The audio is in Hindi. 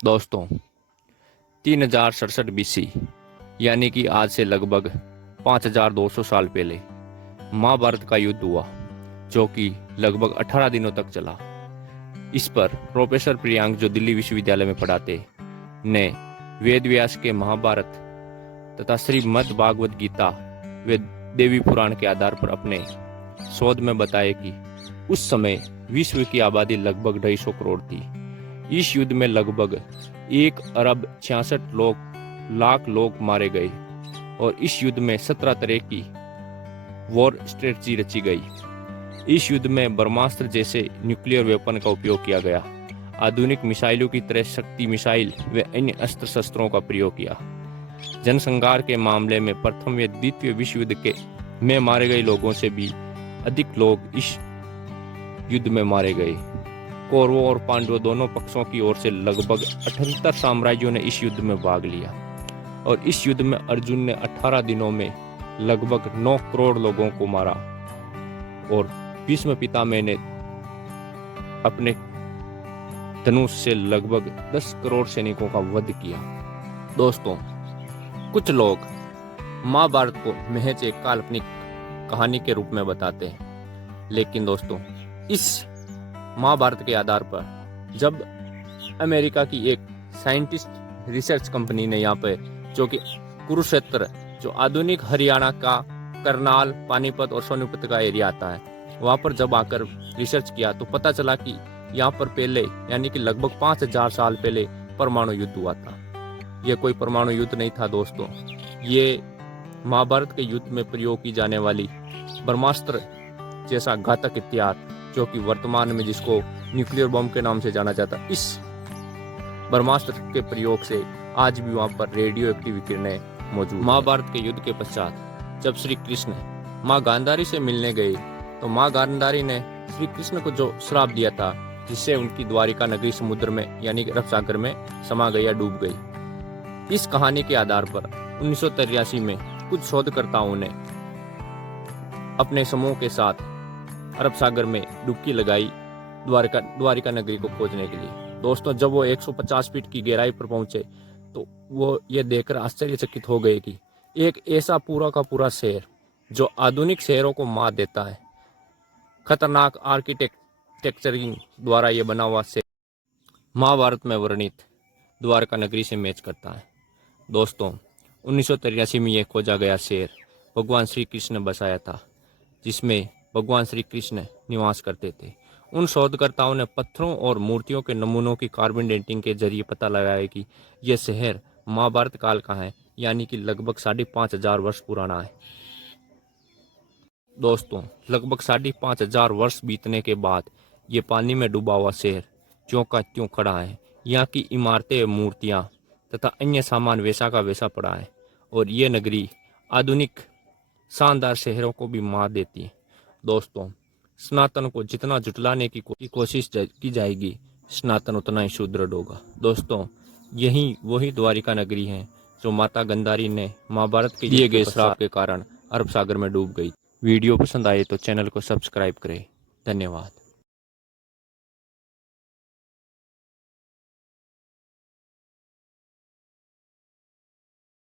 दोस्तों 3067 BC यानी कि आज से लगभग 5200 साल पहले महाभारत का युद्ध हुआ, जो कि लगभग 18 दिनों तक चला। इस पर प्रोफेसर प्रियांक, जो दिल्ली विश्वविद्यालय में पढ़ाते, ने वेद व्यास के महाभारत तथा श्रीमद् भागवत गीता व देवी पुराण के आधार पर अपने शोध में बताया कि उस समय विश्व की आबादी लगभग 250 करोड़ थी। इस युद्ध में लगभग 1,66,00,000 लोग मारे गए और इस युद्ध में 17 तरह की वॉर स्ट्रेटजी रची गई। इस युद्ध में ब्रह्मास्त्र जैसे न्यूक्लियर वेपन का उपयोग किया गया, आधुनिक मिसाइलों की तरह शक्ति मिसाइल व अन्य अस्त्र शस्त्रों का प्रयोग किया। जनसंहार के मामले में प्रथम व द्वितीय विश्व युद्ध के में मारे गए लोगों से भी अधिक लोग इस युद्ध में मारे गए। कौरवों और पांडवों दोनों पक्षों की ओर से लगभग 78 साम्राज्यों ने इस युद्ध में भाग लिया और इस युद्ध में अर्जुन ने 18 दिनों में लगभग 9 करोड़ लोगों को मारा और भीष्म पितामह ने अपने धनुष से लगभग 10 करोड़ सैनिकों का वध किया। दोस्तों, कुछ लोग महाभारत को महज एक काल्पनिक कहानी के रूप में बताते हैं, लेकिन दोस्तों इस महाभारत के आधार पर जब अमेरिका की एक साइंटिस्ट रिसर्च कंपनी ने यहाँ पे, जो कि कुरुक्षेत्र, जो आधुनिक हरियाणा का करनाल, पानीपत और सोनीपत का एरिया आता है, वहाँ पर जब आकर रिसर्च किया तो पता चला कि यहाँ पर पहले यानी कि लगभग 5000 साल पहले परमाणु युद्ध हुआ था। ये कोई परमाणु युद्ध नहीं था दोस्तों, ये महाभारत के युद्ध में प्रयोग की जाने वाली ब्रह्मास्त्र जैसा घातक हथियार, जो कि वर्तमान में जिसको न्यूक्लियर बम के नाम से जाना जाता, इस ब्रह्मास्त्र के प्रयोग से आज भी वहां पर रेडियो एक्टिव किरणें मौजूद। महाभारत के युद्ध के पश्चात जब श्री कृष्ण माँ गांधारी से मिलने गए तो माँ गांधारी ने श्री कृष्ण को जो श्राप दिया था, जिससे उनकी द्वारिका नगरी समुद्र में यानी कि अरब सागर में समा गई या डूब गई। इस कहानी के आधार पर 1983 में कुछ शोधकर्ताओं ने अपने समूह के साथ अरब सागर में डुबकी लगाई द्वारिका नगरी को खोजने के लिए। दोस्तों, जब वो 150 फीट की गहराई पर पहुंचे तो वो ये देखकर आश्चर्यचकित हो गए कि एक ऐसा पूरा का पूरा शहर, जो आधुनिक शहरों को मात देता है, खतरनाक आर्किटेक्चरिंग द्वारा ये बना हुआ शहर महाभारत में वर्णित द्वारका नगरी से मैच करता है। दोस्तों, 1983 में यह खोजा गया शहर भगवान श्री कृष्ण ने बसाया था, जिसमें भगवान श्री कृष्ण निवास करते थे। उन शोधकर्ताओं ने पत्थरों और मूर्तियों के नमूनों की कार्बन डेटिंग के जरिए पता लगाया कि यह शहर महाभारत काल का है, यानी कि लगभग 5500 वर्ष पुराना है। दोस्तों, लगभग 5500 वर्ष बीतने के बाद ये पानी में डूबा हुआ शहर ज्यों का त्यों खड़ा है। यहाँ की इमारतें, मूर्तियाँ तथा अन्य सामान वैसा का वैसा पड़ा है और ये नगरी आधुनिक शानदार शहरों को भी मात देती है। दोस्तों, सनातन को जितना जुटलाने की कोशिश की जाएगी, सनातन उतना ही सुदृढ़ होगा। दोस्तों, यही वही द्वारिका नगरी है जो माता गांधारी ने महाभारत के दिए गए श्राप के कारण अरब सागर में डूब गई। वीडियो पसंद आए तो चैनल को सब्सक्राइब करें। धन्यवाद।